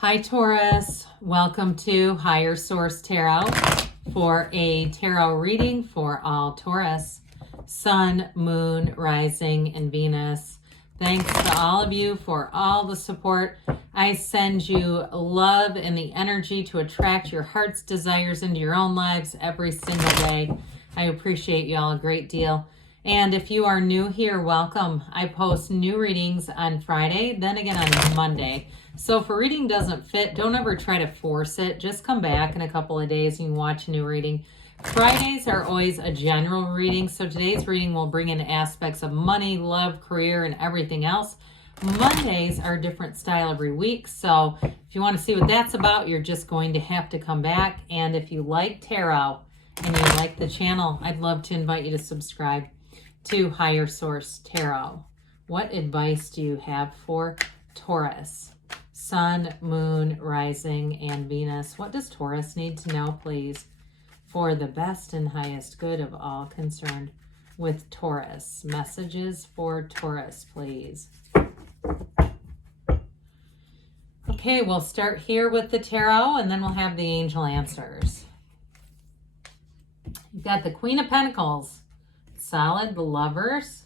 Hi Taurus, welcome to Higher Source Tarot for a tarot reading for all Taurus, Sun, Moon, Rising, and Venus. Thanks to all of you for all the support. I send you love and the energy to attract your heart's desires into your own lives every single day. I appreciate you all a great deal. And if you are new here, welcome. I post new readings on Friday, then again on Monday. So if a reading doesn't fit, don't ever try to force it. Just come back in a couple of days and you can watch a new reading. Fridays are always a general reading, so today's reading will bring in aspects of money, love, career, and everything else. Mondays are a different style every week, so if you want to see what that's about, you're just going to have to come back. And if you like tarot and you like the channel, I'd love to invite you to subscribe to Higher Source Tarot. What advice do you have for Taurus? Sun, Moon, Rising, and Venus. What does Taurus need to know, please, for the best and highest good of all concerned with Taurus? Messages for Taurus, please. Okay, we'll start here with the tarot, and then we'll have the angel answers. You've got the Queen of Pentacles, solid, the Lovers,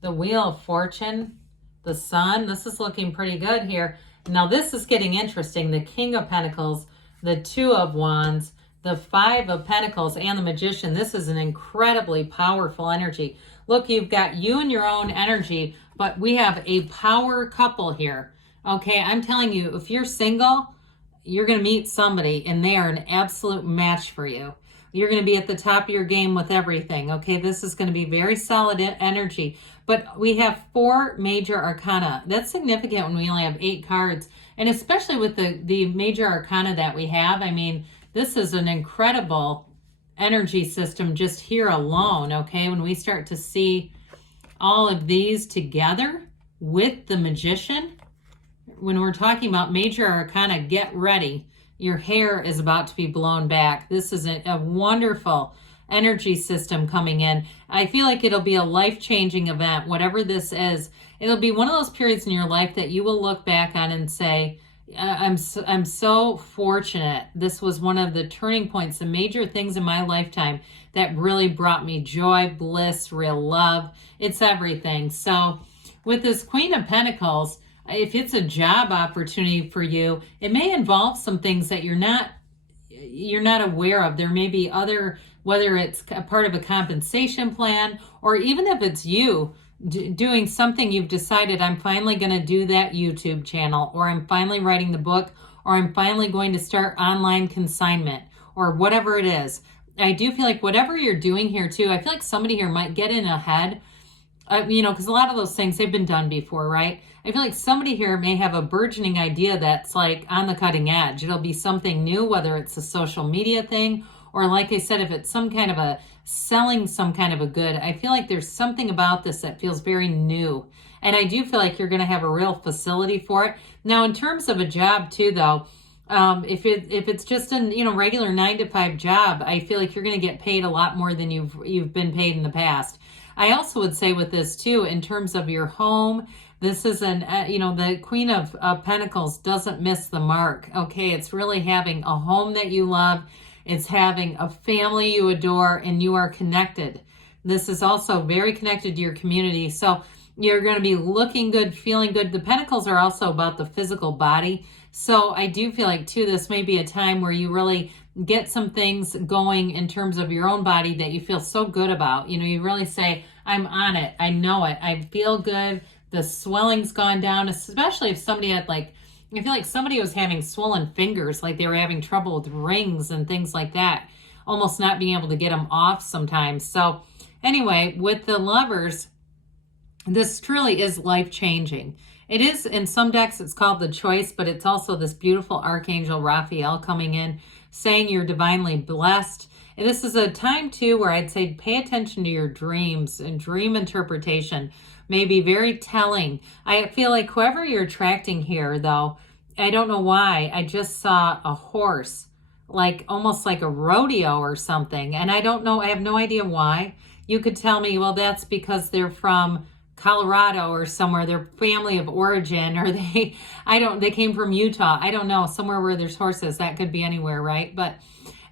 the Wheel of Fortune, the Sun. This is looking pretty good here. Now this is getting interesting. The King of Pentacles, the Two of Wands, the Five of Pentacles, and the Magician. This is an incredibly powerful energy. Look, you've got you and your own energy, but we have a power couple here. Okay, I'm telling you, if you're single, you're going to meet somebody and they are an absolute match for you. You're going to be at the top of your game with everything. Okay, this is going to be very solid energy. But we have 4 major arcana. That's significant when we only have 8 cards. And especially with the major arcana that we have, I mean, this is an incredible energy system just here alone, okay? When we start to see all of these together with the Magician, when we're talking about major arcana, get ready. Your hair is about to be blown back. This is a wonderful energy system coming in. I feel like it'll be a life-changing event, whatever this is. It'll be one of those periods in your life that you will look back on and say, I'm so fortunate. This was one of the turning points, the major things in my lifetime that really brought me joy, bliss, real love. It's everything. So with this Queen of Pentacles, if it's a job opportunity for you, it may involve some things that you're not aware of. There may be other, whether it's a part of a compensation plan, or even if it's you doing something you've decided, I'm finally going to do that YouTube channel, or I'm finally writing the book, or I'm finally going to start online consignment, or whatever it is. I do feel like whatever you're doing here too, I feel like somebody here might get in ahead. Because a lot of those things, they've been done before, right? I feel like somebody here may have a burgeoning idea that's like on the cutting edge. It'll be something new, whether it's a social media thing, or like I said, if it's some kind of a selling some kind of a good. I feel like there's something about this that feels very new. And I do feel like you're going to have a real facility for it. Now, in terms of a job too, though, if it's just a regular 9-to-5 job, I feel like you're going to get paid a lot more than you've been paid in the past. I also would say with this too, in terms of your home, this is the Queen of Pentacles doesn't miss the mark. Okay, it's really having a home that you love. It's having a family you adore, and you are connected. This is also very connected to your community. So you're going to be looking good, feeling good. The Pentacles are also about the physical body. So I do feel like too, this may be a time where you really get some things going in terms of your own body that you feel so good about. You really say, I'm on it. I know it. I feel good. The swelling's gone down, especially if somebody had I feel like somebody was having swollen fingers, like they were having trouble with rings and things like that, almost not being able to get them off sometimes. So anyway, with the Lovers, this truly is life-changing. It is, in some decks, it's called the Choice, but it's also this beautiful Archangel Raphael coming in, saying you're divinely blessed. And this is a time, too, where I'd say pay attention to your dreams, and dream interpretation may be very telling. I feel like whoever you're attracting here, though, I don't know why, I just saw a horse, almost like a rodeo or something. And I don't know, I have no idea why. You could tell me, well, that's because they're from Colorado or somewhere, their family of origin, or they came from Utah. I don't know, somewhere where there's horses. That could be anywhere, right? But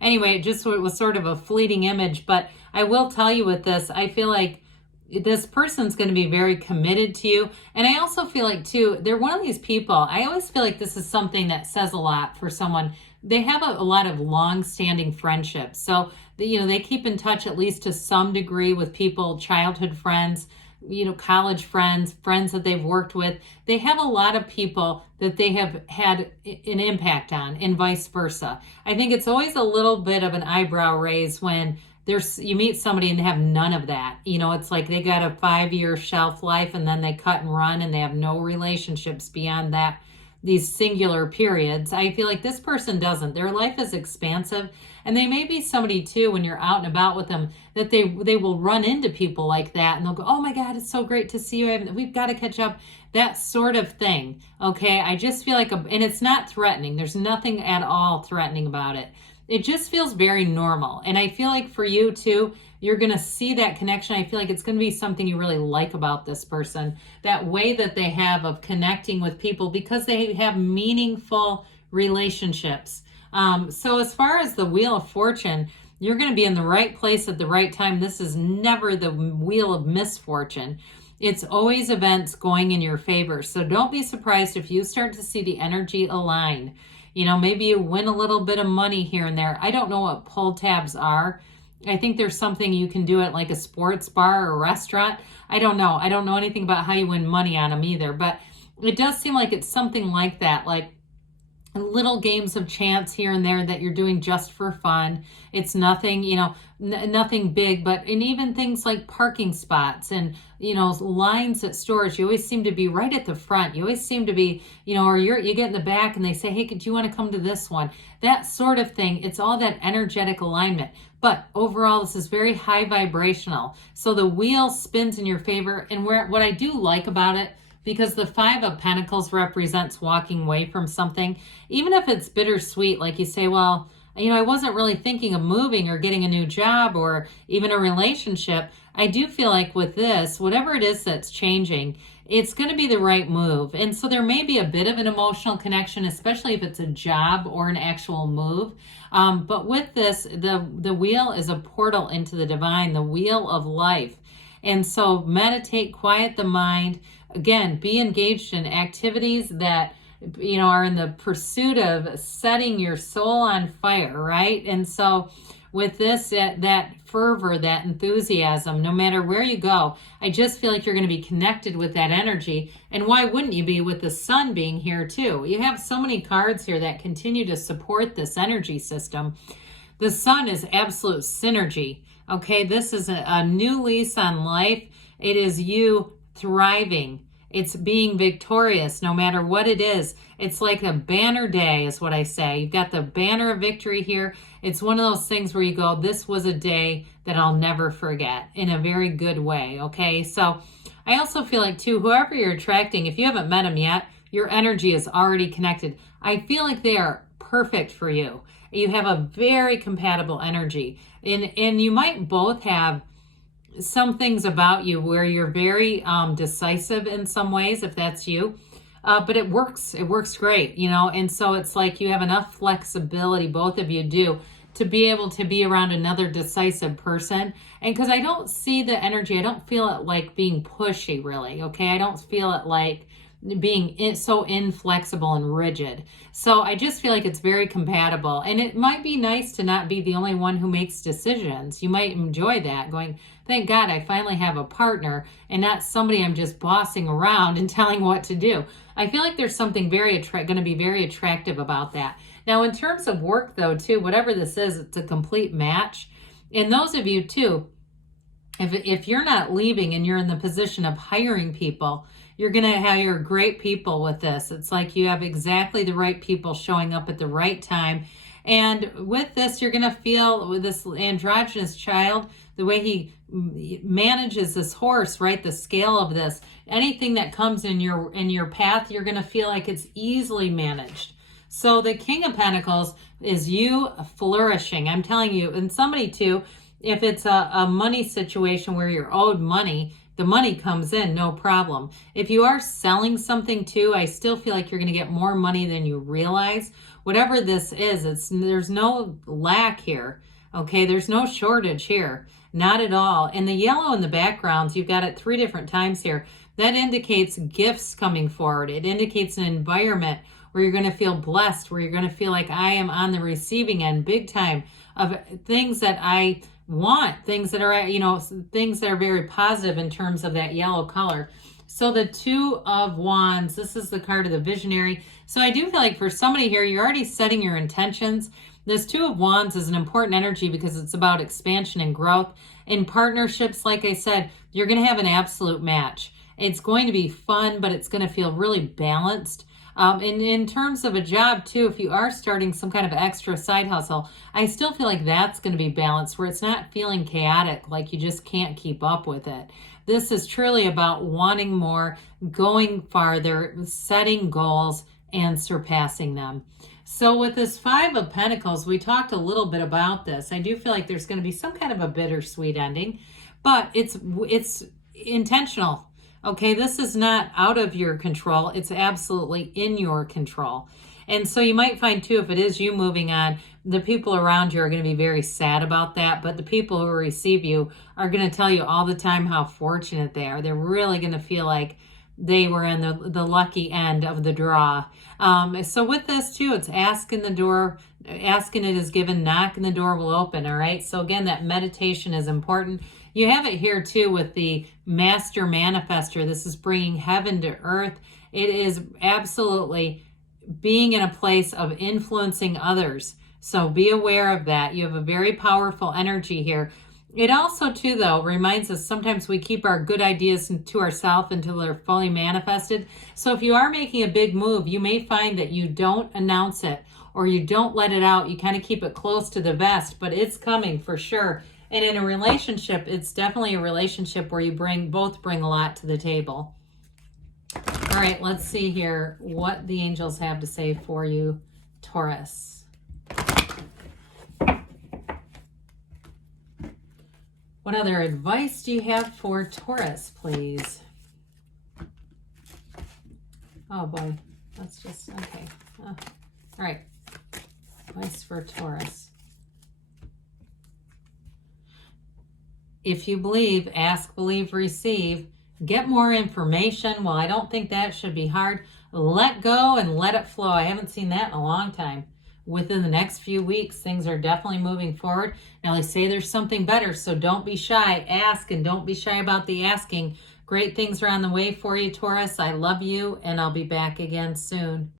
anyway, it was sort of a fleeting image. But I will tell you with this, I feel like this person's going to be very committed to you. And I also feel like, too, they're one of these people. I always feel like this is something that says a lot for someone. They have a lot of long-standing friendships. So, they keep in touch at least to some degree with people, childhood friends, college friends that they've worked with. They have a lot of people that they have had an impact on, and vice versa. I think it's always a little bit of an eyebrow raise when you meet somebody and they have none of that. It's like they got a 5-year shelf life and then they cut and run and they have no relationships beyond that, these singular periods. I feel like this person doesn't. Their life is expansive, and they may be somebody too, when you're out and about with them, that they will run into people like that and they'll go, oh my God, it's so great to see you. We've got to catch up. That sort of thing. Okay. I just feel like, and it's not threatening. There's nothing at all threatening about it. It just feels very normal. And I feel like for you too, you're going to see that connection. I feel like it's going to be something you really like about this person, that way that they have of connecting with people because they have meaningful relationships. So as far as the Wheel of Fortune, you're going to be in the right place at the right time. This is never the wheel of misfortune. It's always events going in your favor. So don't be surprised if you start to see the energy align. Maybe you win a little bit of money here and there. I don't know what pull tabs are. I think there's something you can do at like a sports bar or a restaurant. I don't know. I don't know anything about how you win money on them either, but it does seem like it's something like that, like little games of chance here and there that you're doing just for fun. It's nothing, nothing big, and even things like parking spots and, lines at stores, you always seem to be right at the front. You always seem to be, or you get in the back and they say, hey, do you want to come to this one? That sort of thing. It's all that energetic alignment. But overall, this is very high vibrational. So the wheel spins in your favor. And what I do like about it, because the 5 of Pentacles represents walking away from something, even if it's bittersweet, like you say, well, I wasn't really thinking of moving or getting a new job or even a relationship. I do feel like with this, whatever it is that's changing, it's going to be the right move. And so there may be a bit of an emotional connection, especially if it's a job or an actual move. But with this, the wheel is a portal into the divine, the wheel of life. And so meditate, quiet the mind. Again, be engaged in activities that, are in the pursuit of setting your soul on fire, right? And so with this, that fervor, that enthusiasm, no matter where you go, I just feel like you're going to be connected with that energy. And why wouldn't you be with the sun being here too? You have so many cards here that continue to support this energy system. The sun is absolute synergy. Okay, this is a new lease on life. It is you thriving. It's being victorious no matter what it is. It's like a banner day is what I say. You've got the banner of victory here. It's one of those things where you go, this was a day that I'll never forget in a very good way, okay? So I also feel like, too, whoever you're attracting, if you haven't met them yet, your energy is already connected. I feel like they are perfect for you. You have a very compatible energy. And you might both have some things about you where you're very decisive in some ways, if that's you. But it works great, and so it's like you have enough flexibility, both of you do, to be able to be around another decisive person. And because I don't see the energy, I don't feel it like being pushy, really, okay? I don't feel it like being so inflexible and rigid. So I just feel like it's very compatible. And it might be nice to not be the only one who makes decisions. You might enjoy that, going, thank God I finally have a partner and not somebody I'm just bossing around and telling what to do. I feel like there's something going to be very attractive about that. Now, in terms of work, though, too, whatever this is, it's a complete match. And those of you, too, if you're not leaving and you're in the position of hiring people, you're going to hire great people with this. It's like you have exactly the right people showing up at the right time. And with this, you're going to feel with this androgynous child, the way he manages this horse, right? The scale of this, anything that comes in your path, you're going to feel like it's easily managed. So the King of Pentacles is you flourishing. I'm telling you, and somebody too, if it's a money situation where you're owed money, the money comes in, no problem. If you are selling something too, I still feel like you're going to get more money than you realize. Whatever this is, there's no lack here. Okay, there's no shortage here. Not at all. And the yellow in the backgrounds, you've got it 3 different times here. That indicates gifts coming forward. It indicates an environment where you're going to feel blessed, where you're going to feel like I am on the receiving end big time of things that I want, things that are, things that are very positive in terms of that yellow color. So the 2 of Wands, this is the card of the visionary. So I do feel like for somebody here, you're already setting your intentions. This 2 of Wands is an important energy because it's about expansion and growth. In partnerships, like I said, you're going to have an absolute match. It's going to be fun, but it's going to feel really balanced. And in terms of a job too, if you are starting some kind of extra side hustle, I still feel like that's going to be balanced, where it's not feeling chaotic, like you just can't keep up with it. This is truly about wanting more, going farther, setting goals, and surpassing them. So with this 5 of Pentacles, we talked a little bit about this. I do feel like there's going to be some kind of a bittersweet ending, but it's intentional. Okay, this is not out of your control. It's absolutely in your control. And so you might find too, if it is you moving on, the people around you are going to be very sad about that. But the people who receive you are going to tell you all the time how fortunate they are. They're really going to feel like they were in the lucky end of the draw. So with this too, it's asking the door, asking it is given, knocking the door will open. All right. So again, that meditation is important. You have it here too with the Master Manifester. This is bringing heaven to earth. It is absolutely being in a place of influencing others. So be aware of that. You have a very powerful energy here. It also too, though, reminds us sometimes we keep our good ideas to ourselves until they're fully manifested. So if you are making a big move, you may find that you don't announce it or you don't let it out. You kind of keep it close to the vest, but it's coming for sure. And in a relationship, it's definitely a relationship where you both bring a lot to the table. All right, let's see here what the angels have to say for you, Taurus. What other advice do you have for Taurus, please? Oh boy, that's just, okay. All right, advice for Taurus. If you believe, ask, believe, receive. Get more information. Well, I don't think that should be hard. Let go and let it flow. I haven't seen that in a long time. Within the next few weeks, things are definitely moving forward. Now, they say there's something better, so don't be shy. Ask, and don't be shy about the asking. Great things are on the way for you, Taurus. I love you, and I'll be back again soon.